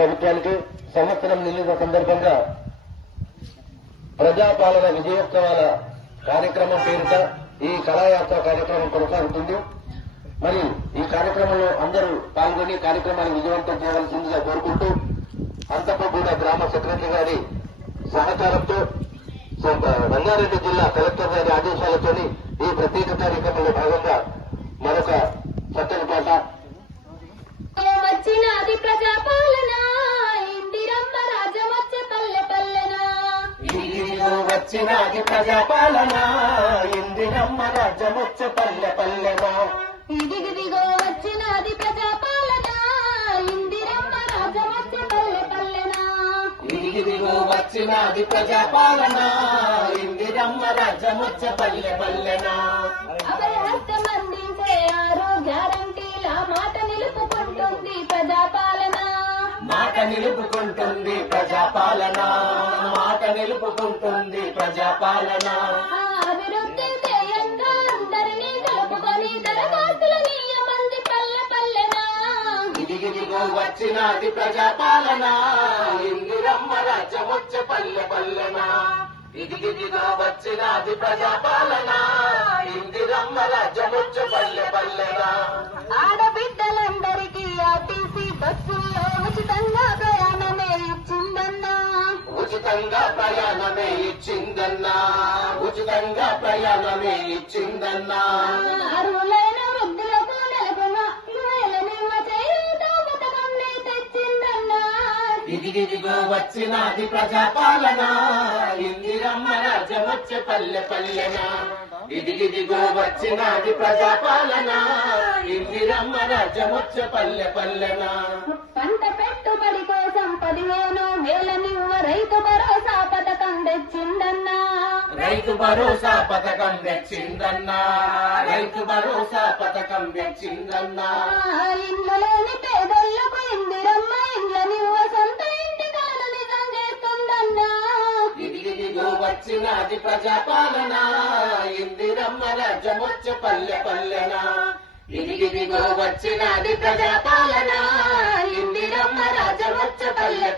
ప్రభుత్వానికి సంవత్సరం నిలిచిన సందర్భంగా ప్రజాపాలన విజయోత్సవాల కార్యక్రమం పేరిట ఈ కళాయాత్ర కార్యక్రమం కొనసాగుతుంది. మరి ఈ కార్యక్రమంలో అందరూ పాల్గొని కార్యక్రమాన్ని విజయవంతం చేయవలసిందిగా కోరుకుంటూ అంతపగూడ గ్రామ సెక్రటరీ గారి సహకారంతో రంగారెడ్డి జిల్లా కలెక్టర్ గారి ఆదేశాలతోని ఈ ప్రత్యేక కార్యక్రమంలో భాగంగా మరొక చక్కని వచ్చినది ప్రజాపాలన ఇందిరమ్మ రాజ్యమొచ్చ పల్లె పల్లెనా. ఇదిగిదిగో వచ్చినది ప్రజాపాలన ఇందిరమ్మ రాజమచ్చ పల్లె పల్లెన. ఇదిగో వచ్చినది ప్రజాపాలన ఇందిరమ్మ రాజ్యమొచ్చ పల్లె పల్లెనా అభయహస్తం అందించే ఆరు గ్యారంటీల మాట నిలుపుకుంటుంది ప్రజాపాలన మాట నిలుపుకుంటుంది ప్రజాపాలన. మాట నిలుపుకుంటుంది ప్రజాపాలన. పల్లె ఇదిగిదిగో వచ్చినది ప్రజాపాలన. ఇందిరమ్మ రాజ్యమొచ్చ పల్లె పల్లెనా. ఇదిగిదిగో వచ్చినది ప్రజాపాలన. ఇందిరమ్మ రాజ్యమొచ్చ పల్లె పల్లెనా ఉచితంగా ప్రయాణమే ఇచ్చిందన్నా ఉచితంగా ప్రయాణమే ఇచ్చిందన్నా. అరువులైన వృద్ధులకు నెలకు నాలుగు వేల నిల్వ చేయూత పథకంనే తెచ్చిందన్నా. ఇదిగిదిగో వచ్చినది ప్రజాపాలన ఇందిరమ్మ రాజ్యమొచ్చ పల్లె పల్లెనా. ఇదిగిదిగో వచ్చినది ప్రజాపాలన ఇందిరమ్మ రాజ్యమొచ్చ పల్లె పల్లెనా. పంట పెట్టుబడి కోసం పదిహేను వేల రైతు భరోసా పథకం తెచ్చిందన్నా. రైతు భరోసా పథకం తెచ్చిందన్నా. ఆ ఇల్లు లేని పేదోళ్ళకు ఇందిరమ్మ ఇండ్ల నిల్వ సొంత ఇంటి కలను నిజం చేస్తుందన్నా. ఇదిగిదిగో వచ్చినది ప్రజాపాలన. ఇందిరమ్మ రాజ్యమొచ్చ పల్లె పల్లెనా. ఇదిగిదిగో వచ్చినది ప్రజాపాలన. ఇందిరమ్మ రాజ్యమొచ్చ పల్లె